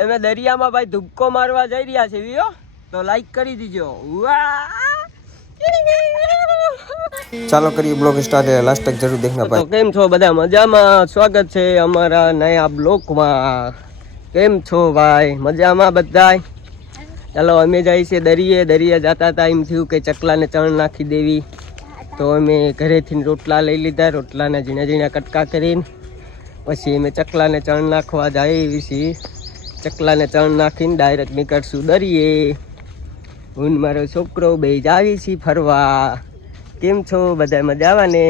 અમે દરિયામાં ભાઈ ધુબકો મારવા જઈ રહ્યા છે વિયો, તો લાઈક કરી દીજો. ચાલો કરીએ બ્લોગ સ્ટાર્ટ, લાસ્ટ તક જરૂર દેખના ભાઈ. તો કેમ છો બધા? મજામાં? સ્વાગત છે અમારા નયા બ્લોગમાં. કેમ છો ભાઈ? મજામાં બધાય? ચાલો અમે જઈએ છીએ દરિયે જતા હતા એમ થયું કે ચકલાને ચણ નાખી દેવી, તો અમે ઘરેથી રોટલા લઈ લીધા. રોટલાના ઝીણા ઝીણા કટકા કરીને પછી અમે ચકલાને ચણ નાખવા જઈએ છીએ. ચકલાને ચણ નાખીને ડાયરેક્ટ નીકળશું દરિયે. હું મારો છોકરો બે જ આવી છીએ ફરવા. કેમ છો બધા? મજામાં ને?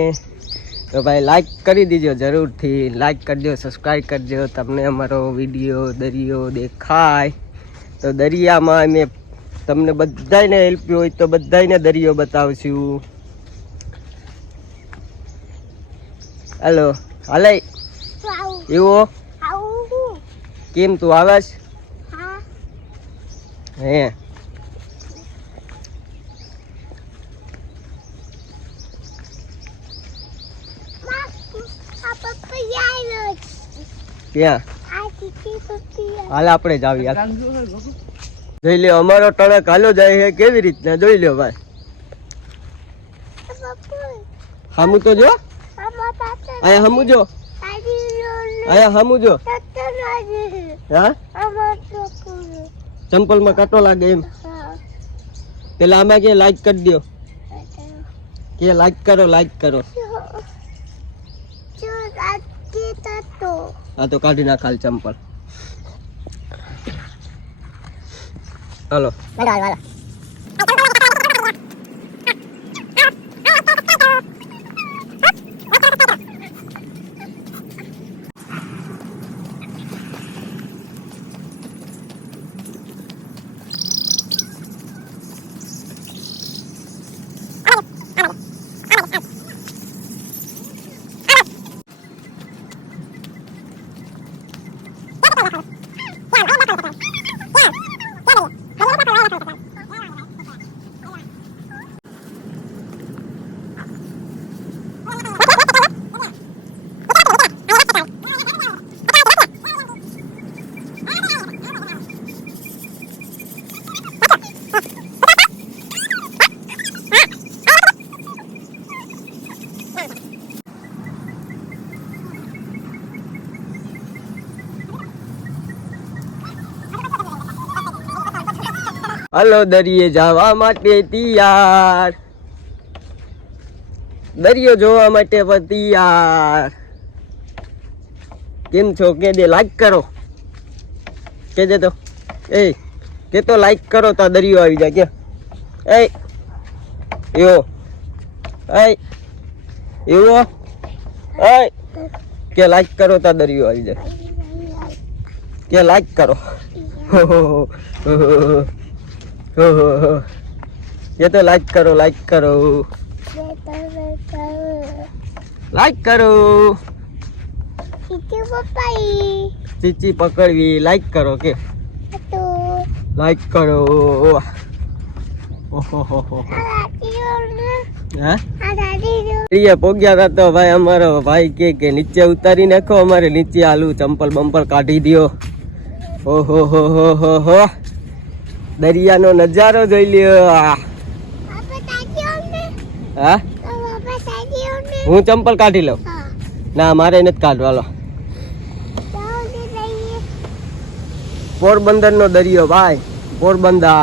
તો ભાઈ લાઈક કરી દીજો જરૂરથી, લાઈક કરજો, સબસ્ક્રાઈબ કરજો. તમને અમારો વિડીયો દરિયો દેખાય તો દરિયામાં અમે તમને બધાને હેલ્પ હોય તો બધાને દરિયો બતાવશું. હલો હાલે એવો કેમ તું આવેશ? હે ક્યાં હાલ આપણે જ આવી. જોઈ લ્યો અમારો ટણક હાલો જાય છે કેવી રીતના, જોઈ લ્યો ભાઈ. હામું તો જો, અહીંયા હામું જો, અહીંયા હામું જો. હા ચંપલમાં કાંટો લાગે એમ. પેલા આમાં કે લાઈક કરી દો, કે લાઈક કરો, લાઈક કરો. હા તો કાઢી નાખ હાલ ચંપલ. હાલો હલો દરિયે જવા માટે તૈયાર, દરિયો જોવા માટે તૈયાર. કેમ છો? કે દે લાઈક કરો, કે દે તો એ કે તો લાઈક કરો તો દરિયો આવી જાય. કે એ એવો એવો કે લાઈક કરો તો દરિયો આવી જાય. કે લાઈક કરો. ये तो लाइक करो, लाइक करो, लाइक करो. चीची पकड़वी, लाइक करो के लाइक करो. पोग्या था तो भाई हमारो भाई के नीचे उतारी नाखो, हमारे नीचे आलू चंपल बम्पल काढ़ी दियो. ओहो हो દરિયાનો નજારો જોઈ લ્યો. હા હું ચંપલ કાઢી લઉં. ના મારે નથી કાઢવા. પોરબંદર નો દરિયો ભાઈ, પોરબંદર.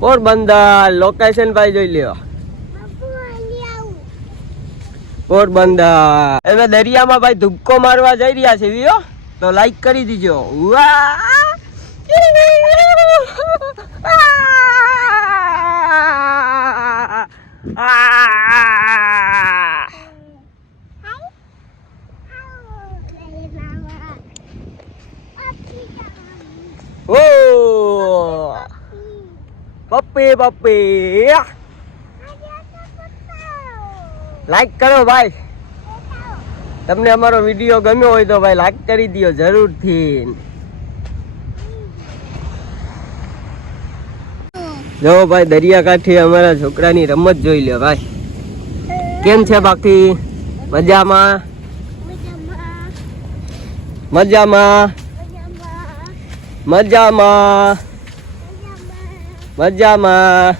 પોરબંદર લોકેશન ભાઈ જોઈ લ્યો. પોરબંદર. અમે દરિયામાં ભાઈ ધુબકો મારવા જઈ રહ્યા છે વિયો, તો લાઈક કરી દીજો. પપ્પી પપ્પી લાઈક કરો ભાઈ. તમને અમારો વિડીયો ગમ્યો હોય તો ભાઈ લાઈક કરી દો જરૂરથી. જો ભાઈ દરિયાકાંઠે અમારા છોકરાની રમત જોઈ લ્યો ભાઈ. કેમ છે બાકી? મજામાં? મજામાં મજામાં મજામાં.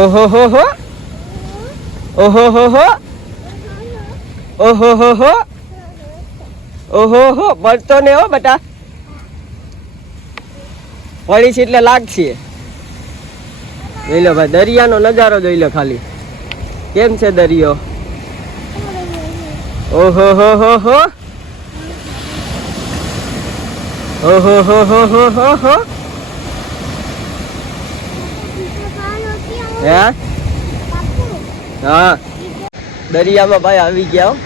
ઓહો હો હો ઓહો હો હો ઓહો હો હો ઓહો હો. પડતો ને હો બેટા, પડીશ એટલે લાગશે. જોઈ લો ભાઈ, દરિયાનો નજારો જોઈ લો ખાલી, કેમ છે દરિયો. ઓહો હો હો હો ઓહો હો હો હો હો હો. હે હા, દરિયામાં ભાઈ આવી ગયા હો.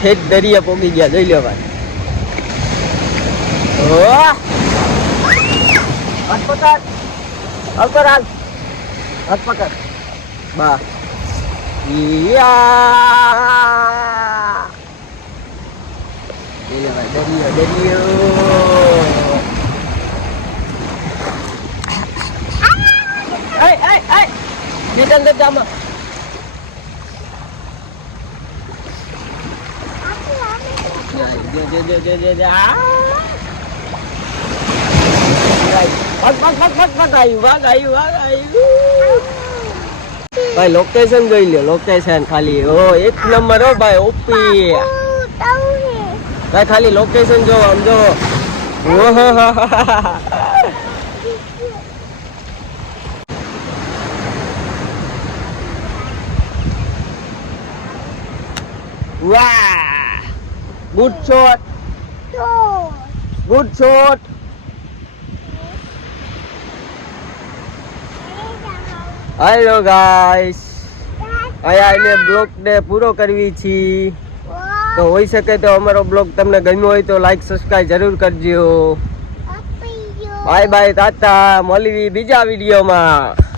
ઠેઠ દરિયા પોગી ગયા, જોઈ લો ભાઈ. ઓહ, હાથ પકડ, અવતર હાલ, હાથ પકડ બા. યા જોઈ લો ભાઈ, દરિયો દરિયો. Dito jama. ભાઈ લોકેશન જોઈ લો, લોકેશન ખાલી ઓ એક નંબર હો ભાઈ. ઓપી ભાઈ ખાલી લોકેશન જો, આમ જો. વાહ, good shot, good shot. Hello guys, અહીંયા એને બ્લોગ ને પૂરો કરવી છીએ. તો હોઈ શકે તો અમારો બ્લોગ તમને ગમ્યો હોય તો લાઈક સબસ્ક્રાઇબ જરૂર કરજો. બાય બાય, તાતા, મળવી બીજા વિડીયોમાં.